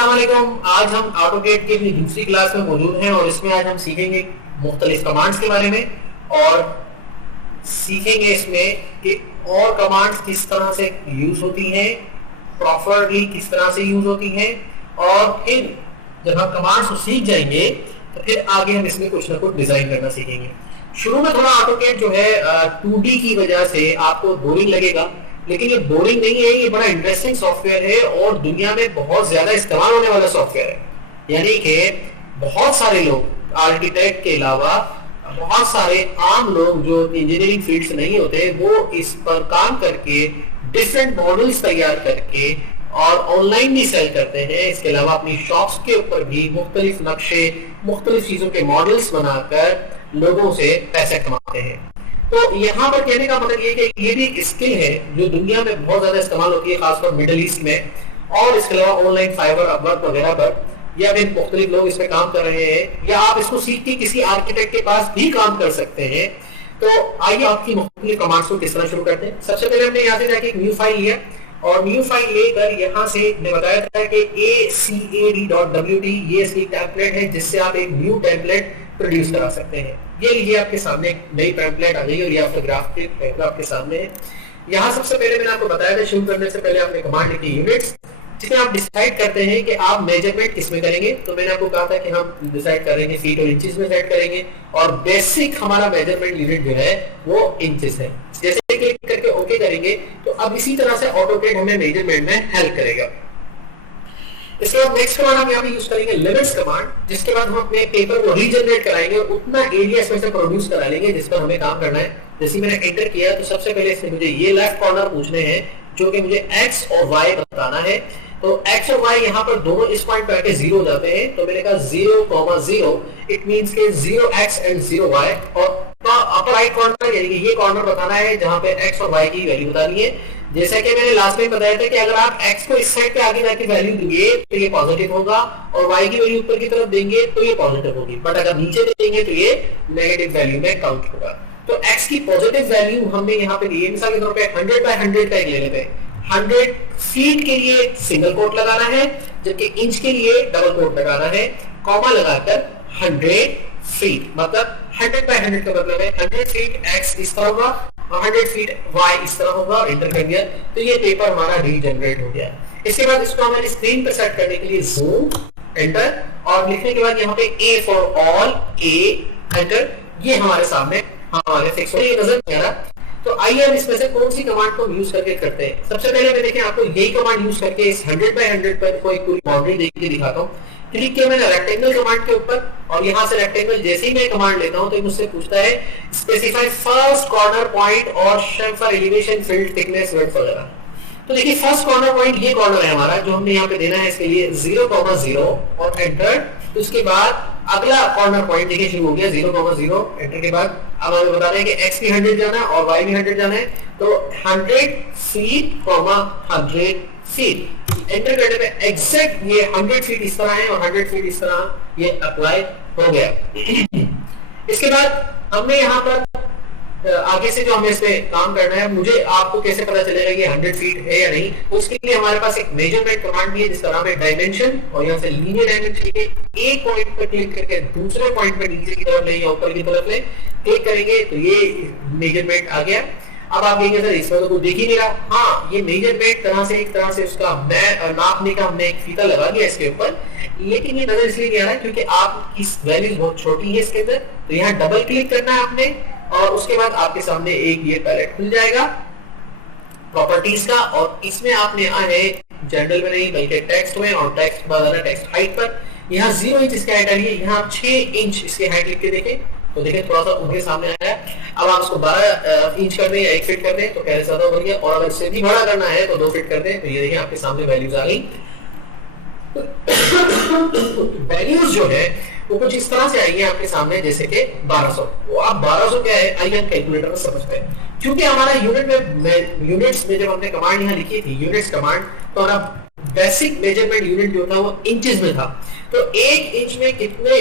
अस्सलाम वालेकुम। आज हम AutoCAD की अपनी दूसरी क्लास में मौजूद हैं और इसमें आज हम सीखेंगे मुख्तलिफ कमांड्स के बारे में और सीखेंगे इसमें कि और कमांड्स किस तरह से यूज होती हैं, प्रॉपरली किस तरह से यूज होती हैं, और फिर जब हम कमांड्स को सीख जाएंगे तो फिर आगे हम इसमें कुछ ना कुछ डिजाइन करना सीखेंगे। शुरू में थोड़ा AutoCAD जो है 2D की वजह से आपको बोरिंग लगेगा, लेकिन ये बोरिंग नहीं है, ये बड़ा इंटरेस्टिंग सॉफ्टवेयर है और दुनिया में बहुत ज्यादा इस्तेमाल होने वाला सॉफ्टवेयर है। यानी कि बहुत सारे लोग आर्किटेक्ट के अलावा बहुत सारे आम लोग जो इंजीनियरिंग फील्ड से नहीं होते वो इस पर काम करके डिफरेंट मॉडल्स तैयार करके और ऑनलाइन भी सेल करते हैं। इसके अलावा अपनी शॉप्स के ऊपर भी मुख्तलिफ नक्शे, मुख्तलिफ चीजों के मॉडल्स बनाकर लोगों से पैसे कमाते हैं। तो यहाँ पर कहने का मतलब ये कि ये भी एक स्किल है जो दुनिया में बहुत ज्यादा इस्तेमाल होती है, खासकर मिडिल ईस्ट में, और इसके अलावा ऑनलाइन फाइबर, अपवर्क वगैरह पर या फिर मुख्तलिफ लोग इस पे काम कर रहे हैं, या आप इसको सीख के किसी आर्किटेक्ट के पास भी काम कर सकते हैं। तो आइए आपकी मुख्तलिफ कमांड्स को किस तरह शुरू करते हैं। सबसे पहले हमने यहाँ से जाके एक न्यू फाइल लिया और न्यू फाइल लेकर यहाँ से ने बताया था कि acad.wt ये इसकी टेम्पलेट है जिससे आप एक न्यू टेम्पलेट प्रोड्यूस करा सकते हैं। ये लीजिए आपके सामने एक नई टेम्पलेट आ गई और ये आपका ग्राफिक आपके सामने है। यहाँ सबसे पहले मैंने आपको बताया था शुरू करने से पहले आपने कमांड लिखी यूनिट्स, जिसमें आप डिसाइड करते हैं कि आप मेजरमेंट किसमें करेंगे। तो मैंने आपको कहा था कि हम डिसाइड करेंगे फीट और इंचेस में सेट करेंगे और बेसिक हमारा मेजरमेंट यूनिट जो है वो इंचेस है। जैसे क्लिक करके ओके करेंगे तो अब इसी तरह से AutoCAD हमें मेजरमेंट में हेल्प करेगा। इसके बाद नेक्स्ट कमांड हम यहाँ पे यूज करेंगे लिमिट्स कमांड, जिसके बाद हम अपने पेपर को रीजनरेट कराएंगे और उतना एरिया इसमें से प्रोड्यूस करा लेंगे जिस पर हमें काम करना है। जैसे मैंने एंटर किया तो सबसे पहले इसने मुझे ये लेफ्ट कॉर्नर पूछने हैं जो कि मुझे x और y बताना है। तो x और y यहाँ पर दोनों इस पॉइंट पे आके 0 हो जाते हैं, तो मैंने कहा 0,0 इट मींस के 0x एंड 0y, और अपर राइट कॉर्नर यानी कि ये कॉर्नर बताना है जहां पे x और y की वैल्यू बतानी है। जैसा कि मैंने लास्ट में बताया था कि अगर आप x को इस साइड पे आगे जाके वैल्यू देंगे तो ये पॉजिटिव होगा और y की वैल्यू ऊपर की तरफ देंगे तो ये पॉजिटिव होगी, बट अगर नीचे देंगे तो ये नेगेटिव वैल्यू में काउंट होगा। तो x की पॉजिटिव वैल्यू हमने यहाँ पे दी है, मिसाल के तौर पे 100 बाय 100 का एक ले लेते हैं। 100 फीट के लिए सिंगल कोट लगाना है, जबकि इंच के लिए डबल कोट लगाना है, कॉमा लगाकर 100 फीट, मतलब 100 बाय 100 का मतलब है 100 फीट x इस तरह होगा और 100 फीट y इस तरह होगा, और एंटर कर दिया तो ये पेपर हमारा रीजनरेट हो गया। इसके बाद इसको हमारे स्क्रीन पर सेट करने के लिए जूम, एंटर, और लिखने के बाद यहाँ पे A for all, A, enter, ये हमारे सामने हमारे फिक्स हो, ये नजर नहीं आ रहा। तो आइए हम इसमें से कौन सी कमांड को यूज करके करते हैं। सबसे पहले मैं देखें आपको यही कमांड यूज करके इस 100 बाय 100 पर कोई पूरी बाउंड्री देख के दिखाता हूँ। क्लिक किया मैंने रेक्टेंगल कमांड के ऊपर और यहाँ से रेक्टेंगल जैसे ही मैं कमांड लेता हूँ तो मुझसे पूछता है स्पेसिफाई फर्स्ट कॉर्नर पॉइंट और शेम्फर एलिवेशन, फिल्ड थिकनेस, विड्थ वगैरह। तो देखिए फर्स्ट कॉर्नर पॉइंट ये कॉर्नर है हमारा जो हमने यहाँ पे देना है, इसके लिए 0,0 और एंटर। उसके बाद अगला कॉर्नर पॉइंट देखिए शुरू हो गया 0,0, एंटर के बाद अब हमें बता रहे हैं कि x भी 100 जाना है और y भी 100 जाना है, तो 100 फीट, 100 फीट, एंटर करने पे एग्जैक्ट ये 100 फीट इस तरह है और 100 फीट इस तरह ये अप्लाई हो गया। इसके बाद हमने यहाँ पर आगे से जो हमें इस पे काम करना है, मुझे आपको कैसे पता चलेगा कि 100 फीट है या नहीं, उसके लिए हमारे पास एक मेजरमेंट कमांड भी है जिसका नाम है डायमेंशन, और यहाँ से लीनियर डायमेंशन के एक पॉइंट पर क्लिक करके दूसरे पॉइंट पर नीचे की तरफ ले या ऊपर की तरफ ले क्लिक करेंगे तो ये मेजरमेंट आ गया। अब आप कहेंगे सर इसमें तो कुछ देख ही नहीं रहा। हाँ, ये मेजरमेंट एक तरह से उसका नापने का हमने एक फीता लगा दिया इसके ऊपर, लेकिन ये नजर इसलिए नहीं आ रहा है क्योंकि आप इस वैल्यू बहुत छोटी है इसके अंदर। तो यहाँ डबल क्लिक करना है आपने और उसके बाद आपके सामने एक ये पैलेट खुल जाएगा प्रॉपर्टीज का, और इसमें आपने आए जनरल में नहीं बल्कि टेक्स्ट में, और टेक्स्ट बाद टेक्स्ट हाइट पर यहाँ 0 इंच इसकी हाइट आ रही है, यहाँ 6 इंच इसकी हाइट लिख के देखें तो देखें थोड़ा सा उनके सामने आया। अब आप उसको 12 इंच कर दें या 1 फीट कर दें तो पहले ज्यादा हो गया, और अगर इससे भी बड़ा करना है तो 2 फीट कर दें। तो ये देखिए आपके सामने वैल्यूज आ गई। वैल्यूज जो है वो कुछ इस तरह से आएंगे आपके सामने, जैसे कि 1200। वो आप 1200 क्या है आइए हम कैलकुलेटर में समझते हैं, क्योंकि हमारा यूनिट्स में जब हमने कमांड यहाँ लिखी थी यूनिट्स कमांड, तो हमारा बेसिक मेजरमेंट यूनिट जो था वो इंचेस में था। तो 1 इंच में कितने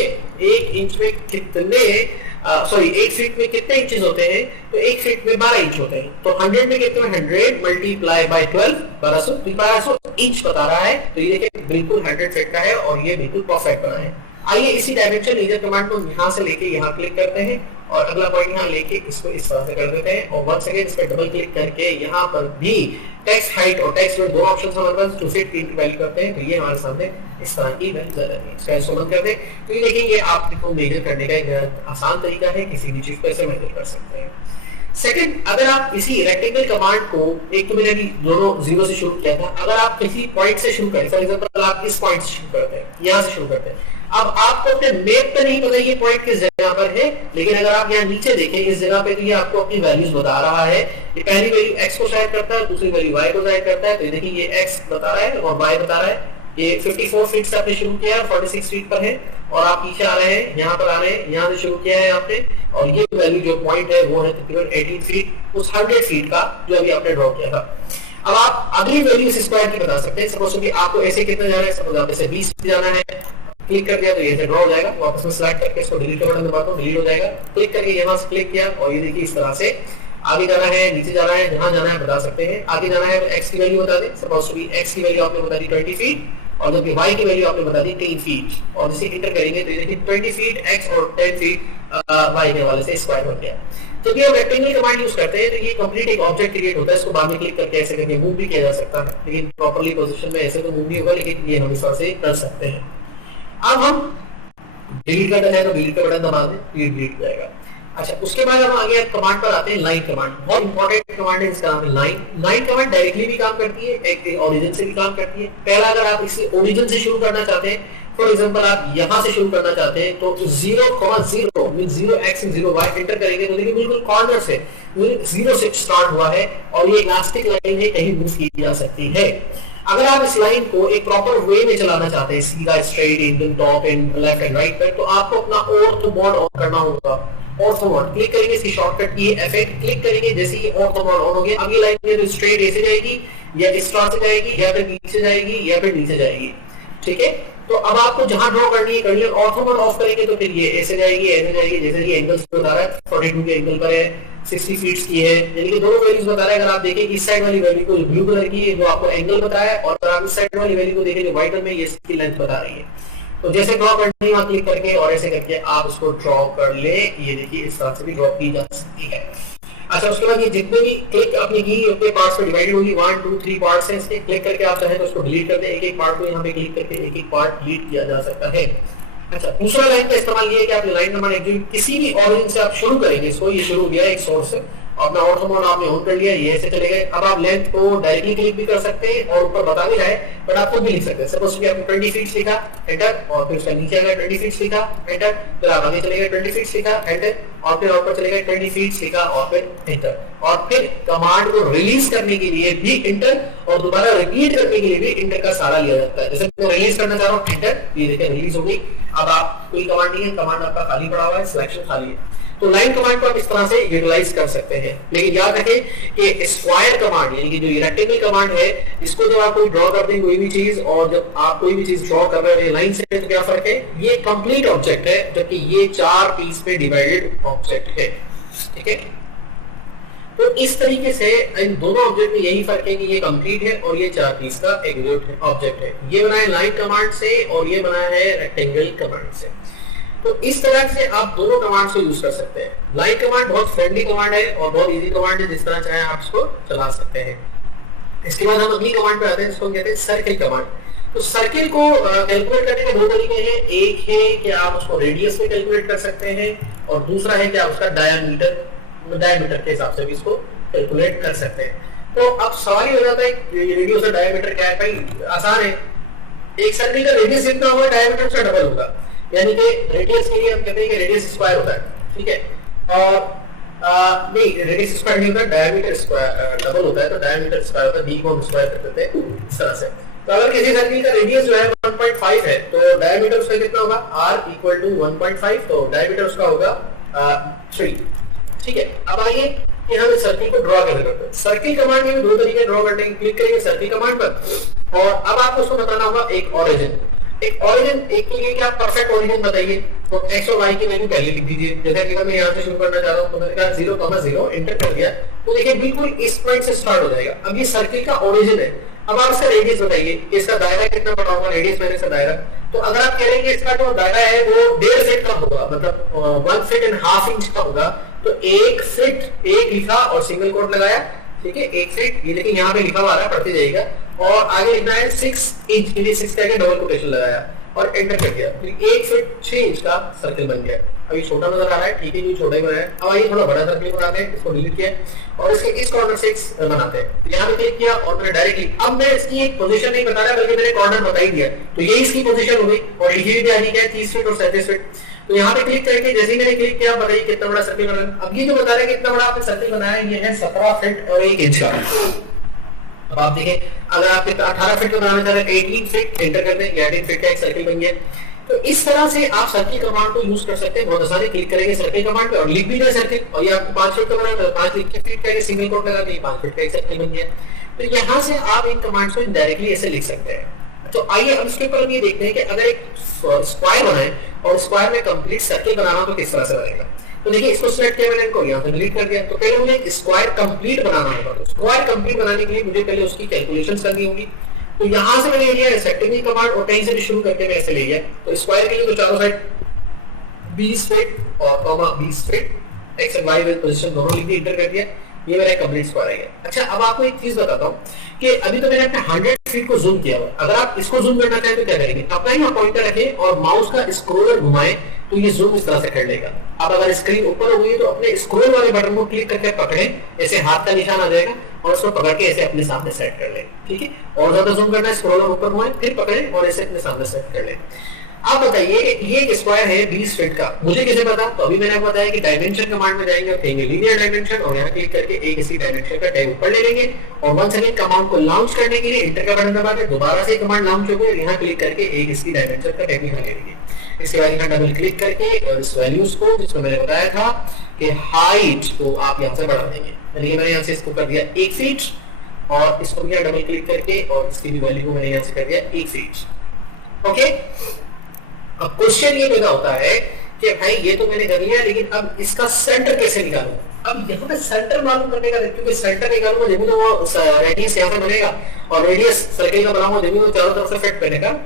सॉरी 1 फीट में कितने इंचेस होते हैं, तो 1 फीट में 12 इंच होते हैं, तो 100 में कितने में 100 मल्टीप्लाई बाय 12 1200 इंच बता रहा है। तो ये देखिए बिल्कुल 100 फीट का है और ये बिल्कुल परफेक्ट बना है। आइए इसी डायमेंशन लीजर कमांड को यहाँ से लेके यहाँ क्लिक करते हैं और अगला पॉइंट यहाँ लेके इसको इस तरह से कर देते हैं और वंस अगेन इस पर डबल क्लिक करके यहाँ पर भी टेक्स्ट हाइट और टेक्स्ट विड्थ दोनों ऑप्शन हमारे पास 2 फीट की वैल्यू करते हैं, तो ये हमारे सामने इस तरह की वैल्यू आ जाती है। इसका ऐसे बंद कर दें तो ये देखिए ये आपको मेजर करने का एक आसान तरीका है, किसी भी चीज को ऐसे मेजर कर सकते हैं। सेकंड, अगर आप किसी रेक्टेंगल कमांड को, एक तो मैंने अभी दोनों जीरो से शुरू किया था, अगर आप किसी पॉइंट से शुरू करें, फॉर एग्जांपल आप इस पॉइंट से शुरू करते हैं, यहाँ से शुरू करते हैं, अब आपको अपने मैप पे नहीं पता ये पॉइंट किस जगह पर है, लेकिन अगर आप यहाँ नीचे देखें इस जगह पे तो ये आपको अपनी वैल्यूज बता रहा है। ये पहली वैल्यू x को शायद करता है, दूसरी वैल्यू y को शायद करता है, तो देखिए ये x बता रहा है और y बता रहा है। ये 54 फीट से आपने शुरू किया है, 46 फीट पर है और आप पीछे आ रहे हैं, यहाँ पर आ रहे हैं, यहाँ से शुरू किया है आपने और ये वैल्यू जो पॉइंट है वो है तकरीबन 18 फीट उस 100 फीट का जो अभी आपने ड्रॉ किया था। अब आप अगली वैल्यू इस स्क्वायर की बता सकते हैं। सपोज कि आपको ऐसे कितना जाना है, सपोज आप ऐसे 20 जाना है, क्लिक कर दिया तो ये ड्रॉ हो जाएगा। वापस में सिलेक्ट करके इसको डिलीट का बटन दबाता हूं, डिलीट हो जाएगा। क्लिक करके यहां से क्लिक किया और ये देखिए इस तरह से आगे जाना है, नीचे जाना है, जहां जाना है बता सकते हैं। आगे जाना है तो x की वैल्यू बता दें, सपोज कि x की वैल्यू आपने बता दी 20 फीट और जबकि y की वैल्यू आपने बता दी 10 फीट और जैसे एंटर करेंगे तो ये देखिए 20 फीट x और 10 फीट y के हवाले से स्क्वायर हो गया। तो ये रेक्टेंगल कमांड यूज करते हैं तो ये कंप्लीट एक ऑब्जेक्ट क्रिएट होता है। इसको बाद में क्लिक करके ऐसे करके मूव भी किया जा सकता है, लेकिन प्रॉपर्ली पोजीशन में ऐसे तो मूव नहीं होगा, लेकिन ये हम इस तरह से कर सकते हैं। अब हम डिलीट का है तो डिलीट का बटन दबा दें, ये डिलीट हो जाएगा। अच्छा, उसके बाद हम आगे कमांड पर आते हैं, लाइन कमांड। बहुत इंपॉर्टेंट कमांड है, इसका नाम है लाइन। लाइन कमांड डायरेक्टली भी काम करती है, एक ओरिजिन से भी काम करती है। पहला, अगर आप इसे ओरिजिन से शुरू करना चाहते हैं, फॉर एग्जांपल आप यहां से शुरू करना चाहते हैं तो 0,0 mean 0x and 0y enter करेंगे तो देखिए बिल्कुल कॉर्नर से 0 से स्टार्ट हुआ है और ये इलास्टिक लाइन है, कहीं मूव की जा सकती है। अगर आप इस लाइन को एक प्रॉपर वे में चलाना चाहते हैं, सीधा स्ट्रेट एकदम top and left and right पर, तो आपको अपना ऑर्थो मोड ऑन करना होगा। ऑर्थो मोड क्लिक करेंगे, इसकी शॉर्टकट की है F8, क्लिक करेंगे, जैसे ही ऑर्थो मोड ऑन हो गया अब ये लाइन में तो स्ट्रेट ऐसे जाएगी या इस तरह से जाएगी या फिर नीचे जाएगी या फिर नीचे जाएगी। ठीक है, तो अब आपको जहां ड्रॉ करनी है करिए। ऑर्थो मोड ऑफ करेंगे तो फिर ये ऐसे जाएगी ऐसे जाएगी, जैसे ये एंगल्स बता रहा है 42 के एंगल पर है, 60 फीट की है, यानी कि दोनों वैल्यूज बता रहा है। अगर आप देखें कि इस साइड वाली वैल्यू को ब्लू कलर की है वो आपको एंगल बताया है और अगर आप इस साइड वाली वैल्यू को देखें जो व्हाइट में ये इसकी लेंथ बता रही है। तो जैसे ड्रॉ करनी है वहां क्लिक करके और ऐसे करके आप इसको ड्रॉ कर ले, ये देखिए इस तरह से भी ड्रॉ की जा सकती है। अच्छा, उसके बाद ये जितने भी क्लिक आपने की अपने पार्ट्स में डिवाइड होगी, 1 2 3 पार्ट्स हैं इसके। क्लिक करके आप चाहें तो उसको डिलीट कर दें, एक एक पार्ट को यहाँ पे क्लिक करके एक एक पार्ट डिलीट किया जा सकता है। अच्छा, दूसरा लाइन का इस्तेमाल ये है कि आप लाइन नंबर एग्जीक्यूट किसी भी ओरिजिन से आप शुरू करेंगे, इसको ये शुरू हो गया एक सोर्स से और अपना ऑर्थो मोड आपने ऑन कर लिया, ये ऐसे चले गए। अब आप लेंथ को डायरेक्टली क्लिक भी कर सकते हैं और ऊपर बता भी रहा है, बट आप खुद भी लिख सकते हैं। सपोज कि आपने 20 फीट लिखा एंटर और फिर उसका नीचे आएगा 20 फीट लिखा एंटर, फिर आप आगे चले गए 20 फीट लिखा एंटर और फिर ऊपर चले गए 20 फीट लिखा और फिर एंटर और फिर कमांड को रिलीज करने के लिए भी एंटर और दोबारा रिपीट करने के लिए भी एंटर का सहारा लिया जाता है। जैसे मैं रिलीज करना चाह रहा हूं एंटर, ये देखिए रिलीज हो गई। अब आप कोई कमांड नहीं है, कमांड आपका खाली पड़ा हुआ है, सिलेक्शन खाली है। तो लाइन कमांड को आप इस तरह से यूटिलाइज कर सकते हैं, लेकिन याद रखें कि स्क्वायर कमांड यानी कि जो रेक्टेंगल कमांड है, इसको जब आप कोई ड्रॉ करते हैं कोई भी चीज और जब आप कोई भी चीज ड्रॉ कर रहे हैं लाइन से, तो क्या फर्क है, ये कंप्लीट ऑब्जेक्ट है जबकि ये 4 पीस पे डिवाइडेड ऑब्जेक्ट है। ठीक है, तो इस तरीके से इन दोनों ऑब्जेक्ट में यही फर्क है कि ये कंप्लीट है और ये 4 पीस का एक ऑब्जेक्ट है। ये बना है लाइन कमांड से और ये बना है रेक्टेंगल कमांड से। तो इस तरह से आप दोनों कमांड्स को यूज कर सकते हैं। लाइन कमांड बहुत फ्रेंडली कमांड है और बहुत इजी कमांड है, जिस तरह चाहे आप इसको चला सकते हैं। इसके बाद हम अगली कमांड पे आते हैं, इसको कहते हैं सर्किल कमांड। तो सर्किल को कैलकुलेट करने के 2 तरीके हैं। एक है कि आप उसको रेडियस में कैलकुलेट कर सकते हैं और दूसरा है कि आप उसका डायमीटर के हिसाब से भी इसको कैलकुलेट कर सकते हैं। तो अब सवाल हो जाता है रेडियस और डायमीटर क्या है? भाई आसान है, एक सर्किल का रेडियस जितना होगा डायमीटर उसका डबल होगा, यानी कि रेडियस के लिए हम कहते हैं कि रेडियस स्क्वायर होता है। ठीक है, और नहीं रेडियस स्क्वायर नहीं होता, डायमीटर स्क्वायर डबल होता है, तो डायमीटर स्क्वायर होता है, b को हम स्क्वायर कर देते हैं इस तरह से। तो अगर किसी सर्किल का रेडियस जो है 1.5 है तो डायमीटर उसका कितना होगा, r इक्वल टू 1.5, तो डायमीटर उसका होगा 3। ठीक है, अब आइए कि हम इस सर्किल को ड्रॉ कैसे करते हैं। सर्किल कमांड में 2 तरीके ड्रॉ करने के, क्लिक करेंगे सर्किल कमांड पर और अब आपको उसको बताना होगा एक ओरिजिन। एक ओरिजिन, एक के लिए क्या परफेक्ट ओरिजिन बताइए, तो x और y की वैल्यू पहले लिख दीजिए। जैसे कि मैं यहाँ से शुरू करना चाह रहा हूँ, तो मैंने कहा 0,0 एंटर कर दिया, तो देखिए बिल्कुल इस पॉइंट से स्टार्ट हो जाएगा। अब ये सर्किल का ओरिजिन है। अब आप इसका रेडियस बताइए, इसका दायरा कितना बड़ा होगा, रेडियस माइनस का दायरा। तो अगर आप कह रहे हैं इसका जो दायरा है वो 1.5 फीट का होगा, मतलब 1 फीट एंड हाफ इंच का होगा, तो 1 फीट, एक लिखा और सिंगल कोट लगाया, ठीक है, 1 फीट, ये लेकिन यहाँ पे लिखा हुआ आ रहा है, पढ़ते जाइएगा। और आगे लिखना है 6 इंच के लिए 6 का डबल कोटेशन लगाया और एंटर कर दिया, तो 1 फीट 6 इंच का सर्कल बन गया। अभी छोटा नजर आ रहा है, ठीक है, ये छोटा ही बनाया। अब आइए थोड़ा बड़ा सर्कल बनाते हैं, इसको डिलीट किया और इसके इस कॉर्नर से बनाते हैं। तो यहाँ पे क्लिक किया और मैंने डायरेक्टली, अब मैं इसकी एक पोजीशन नहीं बता रहा बल्कि मैंने कॉर्नर बता ही दिया, तो ये इसकी पोजीशन हो गई और लिखी भी आ रही है 30 फीट और 37 फीट। तो यहाँ पे क्लिक करके जैसे ही मैंने क्लिक किया, बताइए कितना बड़ा सर्कल बना। अब ये जो बता रहे हैं कितना बड़ा आपने सर्कल बनाया है, ये है 17 फीट और 1 इंच का। अब आप देखें, अगर आप 18 फीट का बनाना चाह रहे हैं, 18 फीट एंटर कर दें, 18 फीट का एक सर्कल बन गया। तो इस तरह से आप सर्किल कमांड को यूज कर सकते हैं, बहुत आसानी। क्लिक करेंगे सर्किल कमांड पे और लिख भी दें सर्किल, और ये आपको 5 फीट का बनाना है, 5 लिख के फीट का सिंगल कोट लगा के 5 फीट का एक सर्किल बन गया। तो यहाँ से आप इन कमांड्स को डायरेक्टली ऐसे लिख सकते हैं। तो आइए अब इसके ऊपर हम ये देखते हैं कि अगर एक स्क्वायर बनाए और स्क्वायर में कंप्लीट सर्किल बनाना तो किस तरह से बनेगा। तो देखिए, इसको सिलेक्ट किया मैंने, इनको यहाँ पे डिलीट कर दिया। तो पहले मुझे एक स्क्वायर कंप्लीट बनाना होगा, तो स्क्वायर कंप्लीट बनाने के लिए मुझे पहले उसकी कैलकुलेशंस करनी होगी। तो यहां से मैंने लिया रेक्टेंगल कमांड और कहीं से भी शुरू करके मैं ऐसे ले लिया। तो स्क्वायर के लिए तो चारों साइड 20 फीट और comma 20 feet X and Y with position दोनों लिख दिए, एंटर कर दिया। ये मेरा कंप्लीट स्क्वायर है। अच्छा, अब आपको एक चीज बताता हूं कि अभी तो मैंने अपने 100 फीट को जूम किया हुआ। अगर आप इसको जूम करना चाहें तो क्या करेंगे, अपना ही पॉइंटर रखें और माउस का स्क्रॉलर घुमाएं तो ये जूम इस तरह से कर लेगा। अब अगर स्क्रीन ऊपर हो गई तो अपने स्क्रॉल वाले बटन को क्लिक करके पकड़ें, ऐसे हाथ का निशान आ जाएगा और उसको पकड़ के ऐसे अपने सामने सेट कर लें, ठीक है। और ज्यादा जूम करना है, स्क्रॉलर ऊपर घुमाएं, फिर पकड़ें और ऐसे अपने सामने सेट कर लें। आप बताइए, ये एक स्क्वायर है 20 फीट का, मुझे कैसे पता? तो अभी मैंने आपको बताया कि डायमेंशन कमांड में जाएंगे और कहेंगे लीनियर डायमेंशन और यहाँ क्लिक करके एक इसी डायमेंशन का टैग ऊपर ले लेंगे और वंस अगेन कमांड को लॉन्च करने के लिए एंटर का बटन दबा के दोबारा से कमांड लॉन्च हो गई और यहाँ क्लिक करके एक इसकी डायमेंशन का टैग यहाँ ले लेंगे। इसके बाद यहाँ डबल क्लिक करके और इस वैल्यूज को, जिसको मैंने बताया था कि हाइट को आप यहाँ से बढ़ा देंगे, यानी मैंने यहाँ से इसको कर दिया 1 फीट और इसको भी डबल क्लिक करके और इसकी भी वैल्यू को मैंने यहाँ से कर दिया 1 फीट। ओके, अब क्वेश्चन ये पैदा होता है कि भाई ये तो मैंने कर लिया, लेकिन अब इसका सेंटर कैसे निकालूं? अब यहाँ पे सेंटर मालूम करने का, क्योंकि सेंटर निकालूंगा जब भी तो वो रेडियस यहाँ से बनेगा और रेडियस सर्किल का बनाऊंगा जब भी तो चारों तरफ से फिट बनेगा।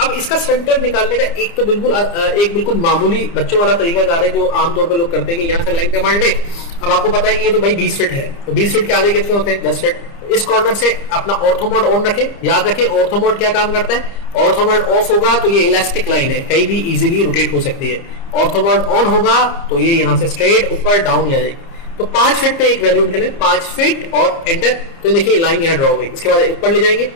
अब इसका सेंटर निकालने का एक तो बिल्कुल मामूली बच्चों वाला तरीका है जो आमतौर पर लोग करते हैं कि यहाँ से लाइन कमांड ले। अब आपको पता है कि ये तो भाई 20 फीट है, तो 20 फीट के आगे कितने होते हैं? 10 फीट। इस कॉर्नर से अपना ऑर्थो मोड ऑन रखें, याद रखें ऑर्थो मोड क्या काम करता है। ऑर्थो मोड ऑफ होगा तो ये इलास्टिक लाइन है, कहीं भी इजीली रोटेट हो सकती है। ऑर्थो मोड ऑन होगा तो ये यहाँ से स्ट्रेट ऊपर डाउन जाएगी। तो 5 फीट पे एक वैल्यू उठे 5 फीट और एंटर। तो देखिए लाइन यहाँ ड्रॉ हो गई। इसके बाद ऊपर ले जाएंगे।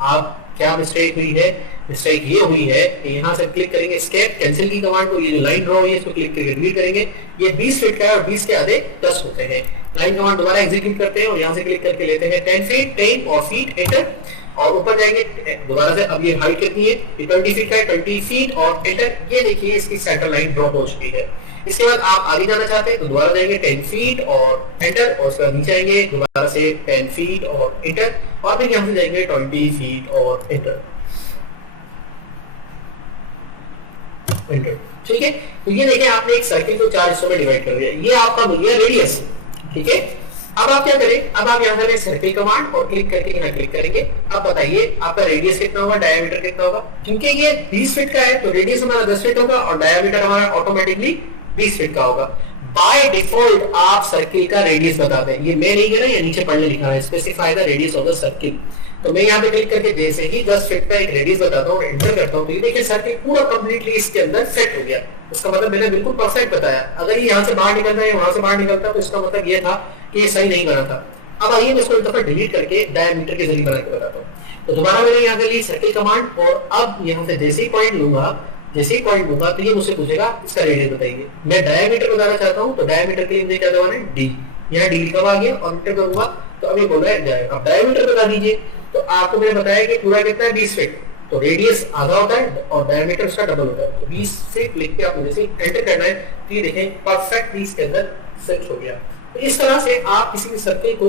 आप क्या मिस्टेक हुई है? मिस्टेक ये हुई है कि यहाँ से क्लिक करेंगे एस्केप कैंसिल की कमांड को, ये जो लाइन ड्रॉ हुई है इसको क्लिक करके डिलीट करेंगे। ये 20 फीट का है और 20 के आधे 10 होते हैं। लाइन कमांड दोबारा एग्जीक्यूट करते हैं और यहाँ से क्लिक करके लेते हैं 10 फीट 10 और फीट एंटर और ऊपर जाएंगे दोबारा से। अब ये हाइट कितनी है? 20 फीट का है, 20 फीट और एंटर। ये देखिए इसकी सेंटर लाइन ड्रॉ हो चुकी है। इसके बाद आप आगे जाना चाहते हैं तो दोबारा जाएंगे 10 फीट और एंटर और उसके बाद नीचे आएंगे दोबारा से 10 फीट और एंटर और फिर यहाँ से जाएंगे 20 फीट और एंटर। ठीक है, तो ये देखिए आपने एक सर्किल को 4 हिस्सों में डिवाइड कर दिया। ये आपका मिल गया रेडियस। ठीक है, अब आप क्या करें? अब आप यहाँ से सर्किल कमांड और क्लिक करके यहाँ क्लिक करेंगे। अब बताइए आपका रेडियस कितना होगा, डायमीटर कितना होगा? क्योंकि ये 20 फीट का है तो रेडियस हमारा 10 फीट होगा और डायमीटर हमारा ऑटोमेटिकली 20 फीट का होगा। बाय डिफॉल्ट आप सर्किल का रेडियस बता दें। ये मैं नहीं कह रहा, ये नीचे पढ़ने लिखा है specify the radius of the circle. तो मैं यहाँ पे क्लिक करके जैसे ही 10 फीट का एक रेडियस बताता हूँ, एंटर करता हूँ, तो ये देखिए सर्किल पूरा कंप्लीटली इसके अंदर फिट हो गया। इसका मतलब मैंने बिल्कुल परफेक्ट बताया। अगर ये यहाँ से बाहर निकलता है, वहां से बाहर निकलता तो इसका मतलब ये था कि ये सही नहीं बना था। अब आइए मैं इसको एक दफा डिलीट करके डायमीटर के जरिए बना के बताता हूँ। तो दोबारा मैंने यहाँ से ली सर्किल कमांड और अब यहाँ से जैसे ही पॉइंट लूंगा तो ये मुझसे पूछेगा इसका रेडियस बताइए। मैं डायमीटर बताना चाहता हूँ तो डायमीटर के लिए मुझे क्या दबाना है? डी। यहाँ डी लिखा हुआ आ गया और एंटर करूंगा तो अब ये बोल रहा है जाएगा। अब डायमीटर बता दीजिए। तो आपको मैंने बताया कि पूरा कितना है? 20 फीट। तो रेडियस आधा होता है और डायमीटर उसका डबल होता है। तो 20 फीट लिख के आप मुझे एंटर करना है तो ये देखें परफेक्ट 20 के अंदर फिट हो गया। तो इस तरह से आप किसी भी सर्किल को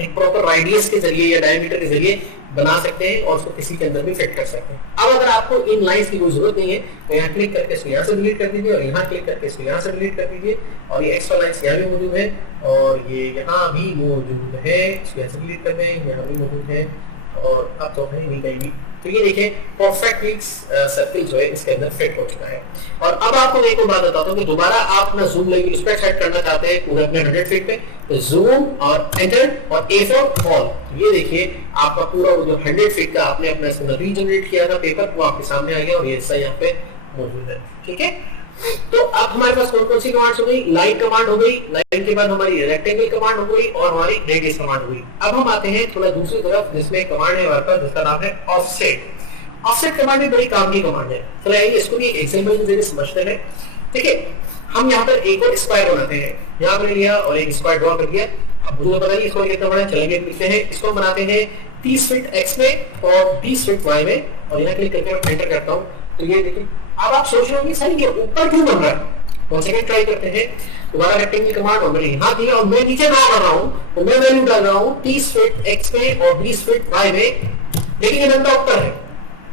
एक प्रॉपर रेडियस के जरिए या डायमीटर के जरिए बना सकते हैं और उसको किसी के अंदर भी फिट कर सकते हैं। अब अगर आपको इन लाइंस की कोई जरूरत नहीं है तो यहाँ क्लिक करके इसको यहाँ से डिलीट कर दीजिए और यहाँ क्लिक करके इसको यहाँ से डिलीट कर दीजिए और ये एक्स्ट्रा लाइंस यहाँ भी मौजूद है और ये यहाँ भी मौजूद है, इसको यहाँ से डिलीट कर दें, यहाँ भी मौजूद है और अब तो है नहीं कहीं भी। तो ये देखिए परफेक्टली सर्कल जो है इसके अंदर फिट हो चुका है। और अब आपको एक और बात बताता हूँ कि दोबारा आप अपना जूम लेवल इस पर सेट करना चाहते हैं पूरे अपने 100 फीट पे, तो जूम और एंटर और ए फॉर ऑल। ये देखिए आपका पूरा वो जो 100 फीट का आपने अपना इसके अंदर रीजनरेट किया था पेपर वो आपके सामने आ गया और ये हिस्सा यहाँ पे मौजूद है। ठीक है, तो अब हमारे पास कौन कौन सी कमांड्स हो गई? लाइन कमांड हो गई, लाइन के बाद हमारी रेक्टेंगल कमांड हो गई और हमारी रेडियस कमांड हो गई। अब हम आते हैं थोड़ा दूसरी तरफ जिसमें कमांड है हमारे पास जिसका नाम है ऑफसेट। ऑफसेट कमांड भी बड़ी काम की कमांड है। चलो आइए इसको भी एग्जांपल के जरिए समझते हैं। ठीक है, हम यहाँ पर एक और स्क्वायर बनाते हैं, यहाँ पर लिया और एक स्क्वायर ड्रॉ कर दिया। अब मुझे बताइए इसको कितना बड़ा है, चलेंगे लिखते हैं इसको बनाते हैं 30 फीट x में और 20 फीट y में और यहाँ क्लिक करके मैं एंटर करता हूँ। तो ये देखिए अब आप सोच रहे होंगे सर ये ऊपर क्यों बन रहा है? वन सेकंड ट्राई करते हैं। दोबारा रेक्टेंगल कमांड और मैंने यहाँ दिया और मैं नीचे ड्रॉ कर रहा हूँ तो मैं वैल्यू डाल रहा हूँ 30 फीट x में और 20 फीट y में, लेकिन ये बनता ऊपर है।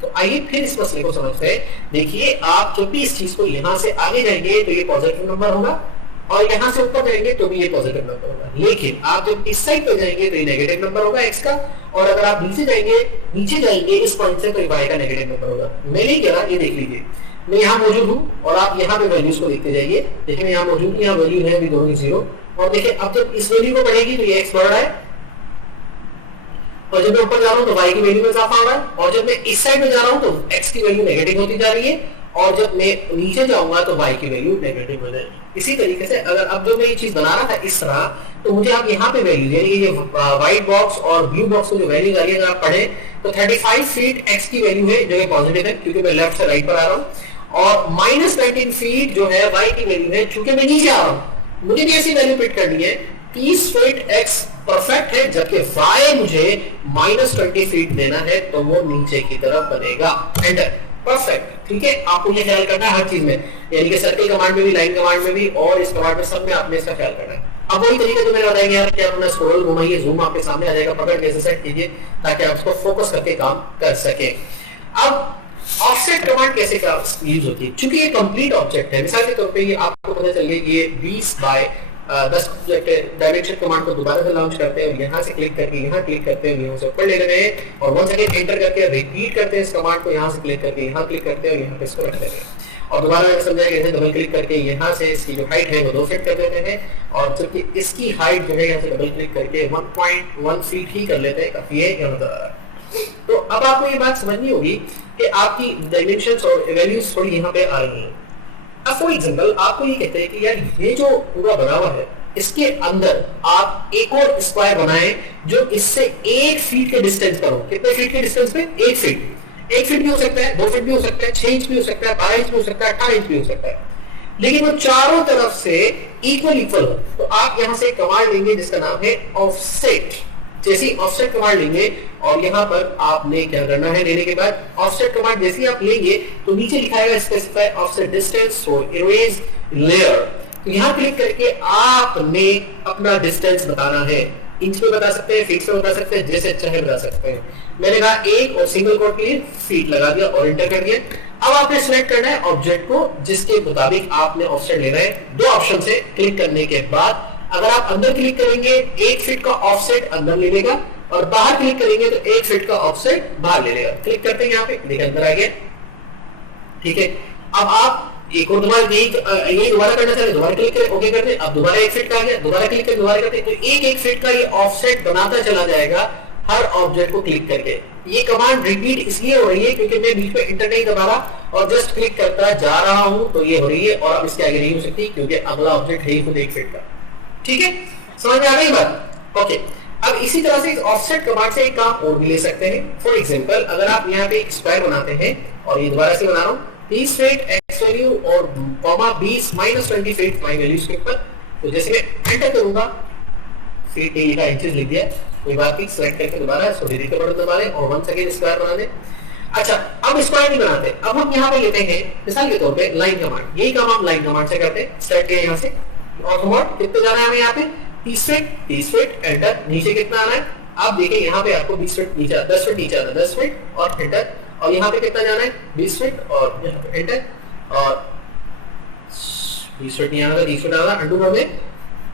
तो आइए फिर इस मसले को समझते हैं। देखिए आप जब भी इस चीज को यहाँ से आगे जाएंगे तो ये पॉजिटिव नंबर होगा और यहाँ से ऊपर जाएंगे तो भी ये पॉजिटिव नंबर होगा, लेकिन आप जब इस साइड पे जाएंगे तो ये नेगेटिव नंबर होगा x का और अगर आप नीचे जाएंगे इस पॉइंट से तो ये y का नेगेटिव नंबर होगा। मैं नहीं कह रहा, ये देख लीजिए मैं यहाँ मौजूद हूँ और आप यहाँ पे वैल्यूज को देखते जाइए। देखिए मैं यहाँ मौजूद हूँ, यहाँ वैल्यू है अभी दोनों 0 और देखिए अब जब इस वैल्यू को बढ़ेगी तो ये x बढ़ रहा है और जब मैं ऊपर जा रहा हूँ तो y की वैल्यू में इजाफा हो रहा है और जब मैं इस साइड में जा रहा हूँ तो x की वैल्यू नेगेटिव होती जा रही है और जब मैं नीचे जाऊंगा तो y की वैल्यू नेगेटिव हो जाएगी। इसी तरीके से अगर अब जो मैं ये चीज बना रहा था इस तरह तो मुझे आप यहाँ पे वैल्यू यानी ये व्हाइट बॉक्स और ब्लू बॉक्स में जो वैल्यू आ रही है अगर आप पढ़े तो 35 फीट x की वैल्यू है जो पॉजिटिव है क्योंकि मैं लेफ्ट से राइट पर आ रहा हूँ और -19 फीट जो है y की वैल्यू है चूंकि मैं नीचे आ रहा हूँ मुझे भी ऐसी वैल्यू फिट करनी है। 30 फीट x परफेक्ट है जबकि y मुझे -20 फीट देना है तो वो नीचे की तरफ बनेगा। Enter perfect. ठीक है, आपको ये ख्याल करना है हर चीज में, यानी कि सर्कल कमांड में भी, लाइन कमांड में भी और इस कमांड में सब में आपने इसका ख्याल करना है। अब वही तरीका जो मैंने बताया यार कि आप अपना स्क्रॉल घुमाइए, जूम आपके सामने आ जाएगा, पकड़ के सेट कीजिए ताकि आप उसको फोकस करके काम कर सके। अब ऑफसेट कमांड कैसे यूज होती है? क्योंकि ये कंप्लीट ऑब्जेक्ट है, मिसाल के तौर पे ये आपको पता चल गया ये 20 बाय 10 डायमेंशन कमांड को दोबारा से लॉन्च करते हैं और यहाँ से क्लिक करके यहाँ क्लिक करते हैं, यहाँ से ऊपर ले रहे हैं और वंस अगेन एंटर करके रिपीट करते हैं इस कमांड को, यहाँ से क्लिक करके यहाँ क्लिक करते हैं और यहाँ पे इसको रख देते हैं और दोबारा समझाया गया डबल क्लिक करके यहाँ से इसकी जो हाइट है वो 2 फीट कर देते हैं और जबकि इसकी हाइट जो है यहाँ से डबल क्लिक करके 1.1 फीट ही कर लेते हैं, काफी है यहाँ नजर आ रहा है। तो अब आपको ये बात समझनी होगी कि आपकी डायमेंशंस और वैल्यूज थोड़ी यहाँ पे आ रही हैं। अब फॉर एग्जांपल आपको ये कहते हैं कि यार ये जो पूरा बना हुआ है इसके अंदर आप एक और स्क्वायर बनाएं जो इससे 1 फीट के डिस्टेंस पर हो। कितने फीट के डिस्टेंस पे? 1 फीट। 1 फीट भी हो सकता है, 2 फीट भी हो सकता है, 6 इंच भी हो सकता है, 12 इंच भी हो सकता है, 18 इंच भी हो सकता है, लेकिन वो चारों तरफ से इक्वल हो। तो आप यहाँ से कमांड लेंगे जिसका नाम है ऑफसेट। जैसे ऑफसेट कमांड लेंगे और यहाँ पर आपने क्या करना है, लेने के बाद ऑफसेट कमांड जैसे ही आप लेंगे तो नीचे लिखाएगा specify offset distance for erase layer. तो यहाँ क्लिक करके आपने अपना डिस्टेंस बताना है, इंच में बता सकते हैं, फीट में बता सकते हैं, जैसे अच्छा है बता सकते हैं। मैंने कहा एक और सिंगल कोट के लिए फीट लगा दिया और एंटर कर दिया। अब आपने सिलेक्ट करना है ऑब्जेक्ट को जिसके मुताबिक आपने ऑफसेट लेना है। 2 ऑप्शन से क्लिक करने के बाद अगर आप अंदर क्लिक करेंगे 1 फीट का ऑफसेट अंदर ले लेगा और बाहर क्लिक करेंगे तो 1 फीट का ऑफसेट बाहर ले लेगा। क्लिक करते हैं यहाँ पे, देखिए अंदर आ गया। ठीक है, अब आप एक और दोबारा यही दोबारा करना चाहते हैं, दोबारा क्लिक करें, ओके करते हैं। अब दोबारा 1 फीट का आ गया, दोबारा क्लिक करें, दोबारा करते हैं, तो 1 फीट का ये ऑफसेट बनाता चला जाएगा हर ऑब्जेक्ट को क्लिक करके। ये कमांड रिपीट इसलिए हो रही है क्योंकि मैं बीच में एंटर नहीं दबा रहा और जस्ट क्लिक करता जा रहा हूं तो ये हो रही है और अब इसके आगे नहीं हो सकती क्योंकि अगला ऑब्जेक्ट है ही खुद 1 फीट का। ठीक है, समझ में आ गई बात? ओके, अब इसी तरह से ऑफसेट कमांड से एक काम और भी ले सकते हैं। फॉर एग्जांपल अगर आप यहाँ पे एक स्क्वायर बनाते हैं और ये दोबारा से बना रहा हूँ 30 फीट एक्स वैल्यू और कॉमा 20 -20 फीट y वैल्यूज के ऊपर, तो जैसे मैं एंटर करूंगा फीट नहीं लिखा, इंचेस लिख दिया, कोई बात नहीं, सेलेक्ट करके दोबारा इसको डिलीट का बटन दबा लें और वंस अगेन स्क्वायर बना दें। अच्छा, अब स्क्वायर नहीं बनाते, अब हम यहाँ पे लेते हैं मिसाल के तौर पे लाइन कमांड। यही काम हम लाइन कमांड से करते हैं। स्टार्ट किया यहाँ से और कितने जाना है हमें यहाँ पे 30 फीट, 30 फीट, एंटर। नीचे कितना आना है आप देखिए, यहाँ पे आपको 20 फीट नीचे, 10 फीट नीचे आना है, 10 फीट और एंटर। और यहाँ पे कितना जाना है 20 फीट और यहाँ पे एंटर। और 20 फीट नहीं आना था, 30 फीट आना था, अंडू कर दे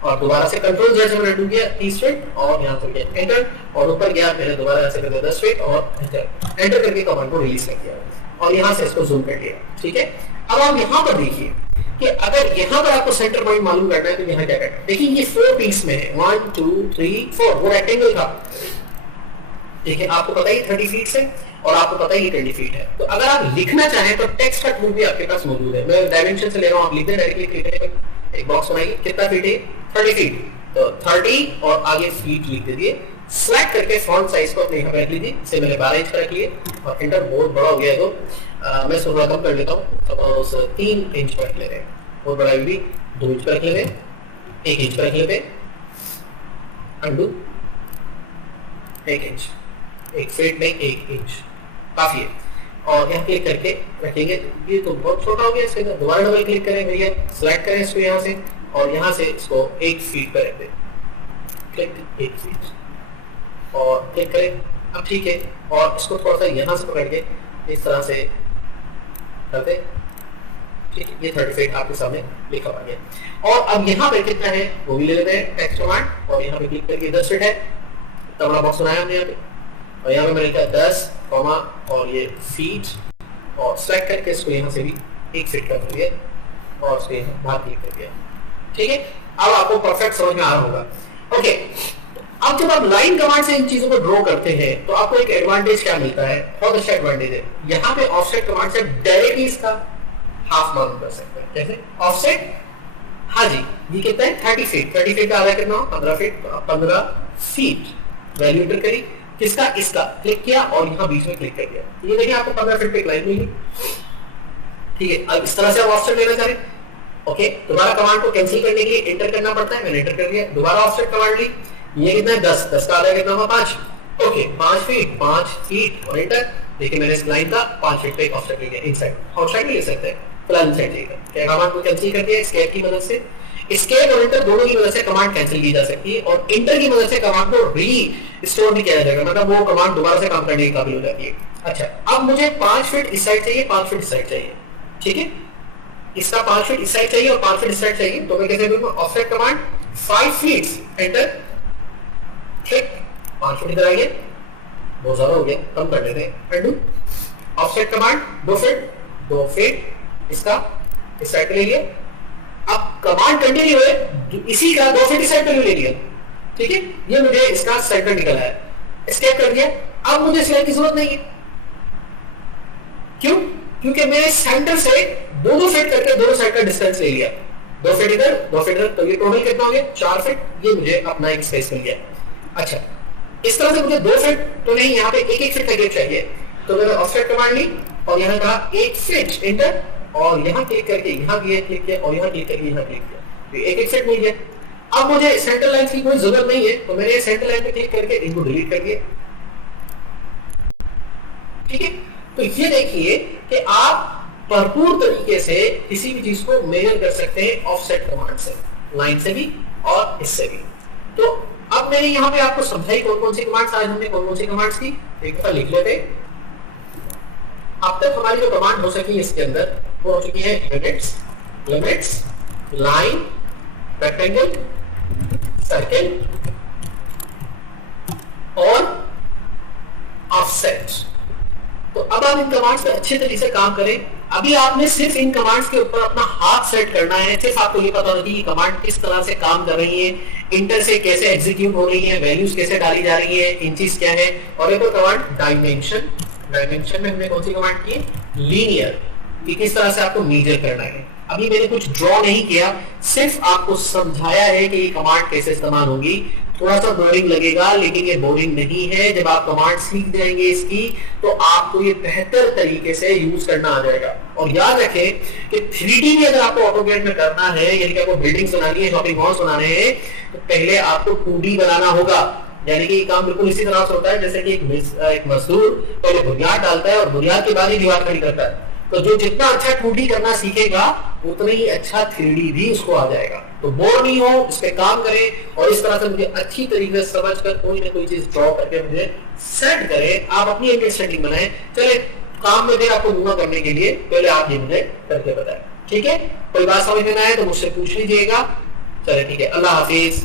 और दोबारा से कंट्रोल जेड से मैंने अंडू किया 30 फीट और यहाँ पे एंटर। और ऊपर गया मैंने दोबारा ऐसे कर दिया 10 फीट और एंटर। एंटर करके कमांड को रिलीज कर दिया और यहाँ से इसको जूम कर लिया। ठीक है, अब आप यहाँ पर देखिए कि अगर यहाँ पर आपको सेंटर पॉइंट मालूम करना है तो यहाँ क्या करना है। देखिए ये 4 पीस में है, 1 2 3 4, वो रेक्टेंगल था। देखिए आपको पता ही 30 फीट से और आपको पता ही 20 फीट है। तो अगर आप लिखना चाहें तो टेक्स्ट का टूल भी आपके पास मौजूद है। मैं डायमेंशन से ले रहा हूँ, आप लिख दें डायरेक्टली, क्लिक करें, एक बॉक्स बनाइए, कितना फीट है 30 फीट, तो 30 और आगे फीट लिख दीजिए। सेलेक्ट करके फॉन्ट साइज को अपने यहाँ रख लीजिए, इसे मैंने 12 इंच का रख लिया और एंटर। बहुत बड़ा हो गया है तो मैं थोड़ा कम कर लेता हूँ, 3 इंच का रख ले रहे हैं। बहुत बड़ा भी 2 इंच का रख लेते हैं, 1 इंच का रख लेते हैं, अंडू 1 इंच, 1 फीट नहीं 1 इंच काफी है। और यहाँ क्लिक करके रखेंगे, ये तो बहुत छोटा हो गया, इसके दोबारा डबल क्लिक करें भैया, सिलेक्ट करें इसको यहाँ से और यहाँ से इसको 1 फीट पर रख दें, क्लिक 1 फीट और क्लिक करें। अब ठीक है, और इसको थोड़ा सा यहाँ से पकड़ के इस तरह से करते, ठीक है, ये 30 फीट आपके सामने लिखा हुआ गया। और अब यहाँ पे कितना है वो भी ले लेते हैं, टेक्स्ट कमांड, और यहाँ पे क्लिक करके 10 फीट है, इतना बड़ा बॉक्स बनाया हमने यहाँ पे, और यहाँ पे मैंने लिखा 10 कॉमा और ये फीट और सेलेक्ट करके इसको यहाँ से भी 1 फीट कर दिया और उसके यहाँ बाहर क्लिक कर दिया। ठीक है, अब आपको परफेक्ट समझ में आ रहा होगा। ओके, अब जब आप लाइन कमांड से इन चीजों को ड्रॉ करते हैं तो आपको एक एडवांटेज क्या मिलता है, बहुत अच्छा एडवांटेज है। यहाँ पे ऑफसेट कमांड से डायरेक्टली इसका हाफ मालूम कर सकते हैं। कैसे ऑफसेट, हाँ जी, ये कितना है 30 फीट, 30 फीट का आधा कितना हो 15 फीट, 15 फीट वैल्यू एंटर करी, किसका, इसका, क्लिक किया और यहाँ बीच में क्लिक कर दिया। ये देखिए आपको 15 फीट पे एक लाइन मिली। ठीक है, अब इस तरह से आप ऑफसेट लेना चाह रहे हैं। ओके, दोबारा कमांड को कैंसिल करने के लिए एंटर करना पड़ता है, मैंने एंटर कर दिया, दोबारा ऑफसेट कमांड ली, ये कितना है 10, 10 का आधा कितना हुआ 5। ओके, 5 फीट और एंटर। देखिए मैंने इस लाइन का 5 फीट पे एक ऑफसेट ले लिया, इनसाइड, आउटसाइड भी ले सकते हैं, फिलहाल इनसाइड चाहिए। क्या कमांड को कैंसिल कर दिया एस्केप की मदद से, एस्केप और एंटर दोनों की मदद से कमांड कैंसिल की जा सकती है और एंटर की मदद से कमांड को री स्टोर भी किया जाएगा, मतलब वो कमांड दोबारा से काम करने के काबिल हो जाती है। अच्छा, अब मुझे 5 फीट इस साइड चाहिए, 5 फीट इस साइड चाहिए। ठीक है, इसका 5 फीट इस साइड चाहिए और 5 फीट इस साइड चाहिए, तो मैं कैसे करूंगा, offset command 5 feet enter, click, 5 feet इधर आइए, बहुत ज्यादा हो गया, कम कर लेते हैं, अंडू। ऑफसेट कमांड 2 फीट इसका इस साइड पे ले लिया। अब कमांड कंटिन्यू है, इसी का 2 फीट इस साइड पे ले लिया। ठीक है, ये मुझे इसका सेंटर निकला है, एस्केप कर दिया। अब मुझे इस लाइन की जरूरत नहीं है, क्यों, क्योंकि मैंने सेंटर से 2 फीट करके दोनों साइड का डिस्टेंस ले लिया, 2 फीट इधर 2 फीट इधर, तो ये टोटल कितना हो गया 4 फीट, ये मुझे अपना एक स्पेस मिल गया। अच्छा, इस तरह से मुझे 2 फीट तो नहीं, यहाँ पे 1 फीट का गैप चाहिए, तो मैंने ऑफसेट कमांड ली और यहाँ कहा 1 फीट एंटर और यहाँ क्लिक करके यहाँ क्लिक किया और यहाँ क्लिक करके यहाँ क्लिक किया, तो 1 फीट मिल गया। अब मुझे सेंटर लाइन की कोई जरूरत नहीं है, तो मैंने सेंटर लाइन पे क्लिक करके इनको डिलीट कर दिया। ठीक है, तो ये देखिए कि आप भरपूर तरीके से किसी भी चीज को मेजर कर सकते हैं ऑफसेट कमांड से, लाइन से भी और इससे भी। तो अब मैंने यहाँ पे आपको समझाई कौन कौन सी कमांड्स, आज हमने कौन कौन सी कमांड्स की, एक दफा लिख लेते। अब तक हमारी जो कमांड हो सकी इसके अंदर वो हो चुकी है units, limits, line, rectangle, circle और ऑफसेट। तो अब आप इन कमांड्स पे अच्छे तरीके से काम करें। अभी आपने सिर्फ इन कमांड्स के ऊपर अपना हाथ सेट करना है, सिर्फ आपको ये पता होगा कि कमांड किस तरह से काम कर रही है, इंटर से कैसे एग्जीक्यूट हो रही है, वैल्यूज कैसे डाली जा रही है, इंचेस क्या है। और एक और कमांड डायमेंशन, डायमेंशन में हमने कौन सी कमांड की, लीनियर, कि किस तरह से आपको मेजर करना है। अभी मैंने कुछ ड्रॉ नहीं किया, सिर्फ आपको समझाया है कि ये कमांड कैसे इस्तेमाल होगी। थोड़ा सा बोरिंग लगेगा लेकिन ये बोरिंग नहीं है। जब आप कमांड सीख जाएंगे इसकी तो आपको ये बेहतर तरीके से यूज करना आ जाएगा। और याद रखें कि 3D में अगर आपको ऑटोकैड में करना है, यानी कि आपको बिल्डिंग्स बनानी है, शॉपिंग मॉल्स बनाने हैं, तो पहले आपको 2D बनाना होगा। यानी कि काम बिल्कुल इसी तरह से होता है जैसे कि एक मजदूर पहले बुनियाद डालता है और बुनियाद के बाद ही दीवार खड़ी करता है। तो जो जितना अच्छा 2D करना सीखेगा उतना ही अच्छा 3D भी उसको आ जाएगा। तो बोर नहीं हो, इस पे काम करें और इस तरह से मुझे अच्छी तरीके से समझ कर कोई ना कोई चीज ड्रॉ करके मुझे सेट करें। आप अपनी अंडरस्टैंडिंग बनाएं। चले काम में फिर आपको दूंगा करने के लिए, पहले आप ये मुझे करके बताएं। ठीक है, कोई बात समझ में ना आए तो मुझसे पूछ लीजिएगा। चले ठीक है, अल्लाह हाफिज।